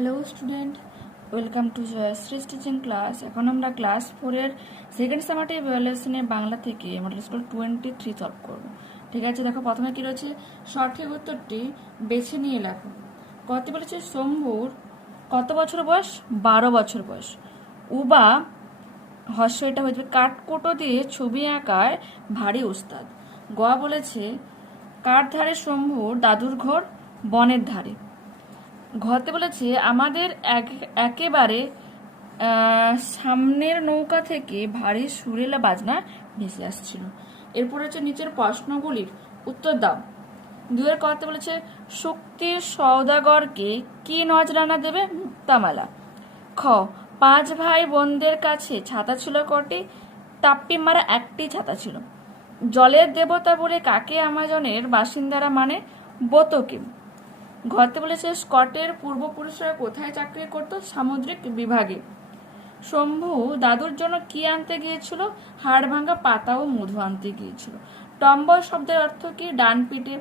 Hello student welcome to Jayashree teaching class এখন আমরা class ফোরের সেকেন্ড সেমাটি ইভ্যালুয়েশনে বাংলা থেকে model school twenty three solve করব। ঠিক আছে, দেখো প্রথমে কী রয়েছে? সঠিক উত্তরটি বেছে নিয়ে লেখো। কত বলেছে? শম্ভুর কত বছর বয়স? বারো বছর বয়স। উবা হর্ষ এটা হয়ে যাবে, কাঠকুটো দিয়ে ছবি আঁকায় ভারী উস্তাদ। গোয়া বলেছে, কার ধারে শম্ভুর দাদুর ঘর? বনের ধারে। ঘরতে বলেছে, আমাদের এক- একেবারে সামনের নৌকা থেকে ভারী সুরেলা বাজনা ভেসে আসছিল। এরপর হচ্ছে নিচের প্রশ্নগুলির উত্তর দাও। দুয়ের কথা বলেছে শক্তির সৌদাগরকে কি নজরানা দেবে? মুক্তামালা। খ, পাঁচ ভাই বোনদের কাছে ছাতা ছিল কটি? তাপ্পি মারা একটি ছাতা ছিল। জলের দেবতা বলে কাকে আমাজনের বাসিন্দারা মানে? বোতকে। ঘরতে বলেছে, স্কটের পূর্বপুরুষরা কোথায় চাকরি করত? সামুদ্রিক বিভাগে। শম্ভু দাদুর জন্য কি আনতে গিয়েছিল? হাড় ভাঙা পাতা ও মধু আনতে গিয়েছিল। টম্বল শব্দের অর্থ কি? ডান পিঠে।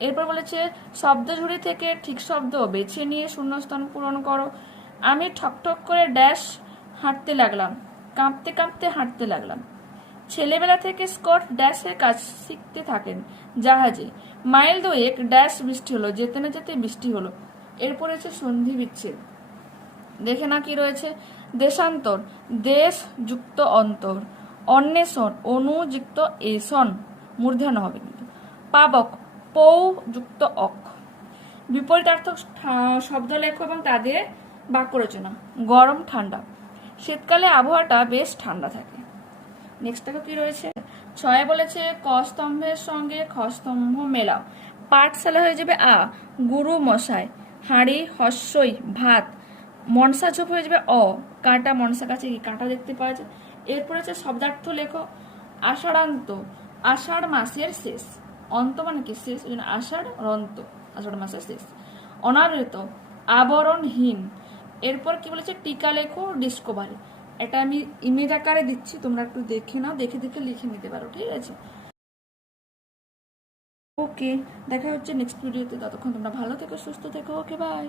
এরপর বলেছে শব্দ ঝুড়ি থেকে ঠিক শব্দ বেছে নিয়ে শূন্যস্থান পূরণ করো। আমি ঠকঠক করে ড্যাশ হাঁটতে লাগলাম। কাঁপতে কাঁপতে হাঁটতে লাগলাম। ছেলেবেলা থেকে স্কট ড্যাশের কাজ শিখতে থাকেন জাহাজে। মাইল দুয়েক ড্যাশ বৃষ্টি হলো, যেতে না যেতে বৃষ্টি হলো। এরপর হচ্ছে সন্ধি বিচ্ছেদ। দেখে না কি রয়েছে? দেশান্তর, দেশ যুক্ত অন্তর, অন্বেষণ অনুযুক্ত এসন মূর্ধন্য হবে কিন্তু। পাবক, পৌ যুক্ত অক। বিপরীতার্থক শব্দ লেখো এবং তাদের বাক্য রচনা গরম ঠান্ডা। শীতকালে আবহাওয়াটা বেশ ঠান্ডা থাকে। নেক্সট কি রয়েছে? ছয় বলেছে, ক স্তম্ভের সঙ্গে খ স্তম্ভ মেলাও। পাঠশালা হয়ে যাবে আ, গুরু মশাই, হাঁড়ি, হস্যই, ভাত। মনসা ঝোপ হয়ে যাবে অ, কাঁটা মনসা কাছে কি কাঁটা দেখতে পাওয়া যায়? এরপর আছে শব্দার্থ লেখো, আষাঢ়ান্ত, আষাঢ় মাসের শেষ। অন্ত মানে কি শেষ? ওই জন্য আষাঢ় আর অন্ত আষাঢ় মাসের শেষ। অনাবৃত, আবরণহীন। এরপর কি বলেছে? টিকা লেখো, ডিসকভারি। এটা আমি ইমেজ আকারে দিচ্ছি, তোমরা একটু দেখে নাও, দেখে দেখে লিখে নিতে পারো, ঠিক আছে? ওকে দেখা হচ্ছে নেক্সট ভিডিওতে ততক্ষণ তোমরা ভালো থেকো, সুস্থ থেকো ওকে বাই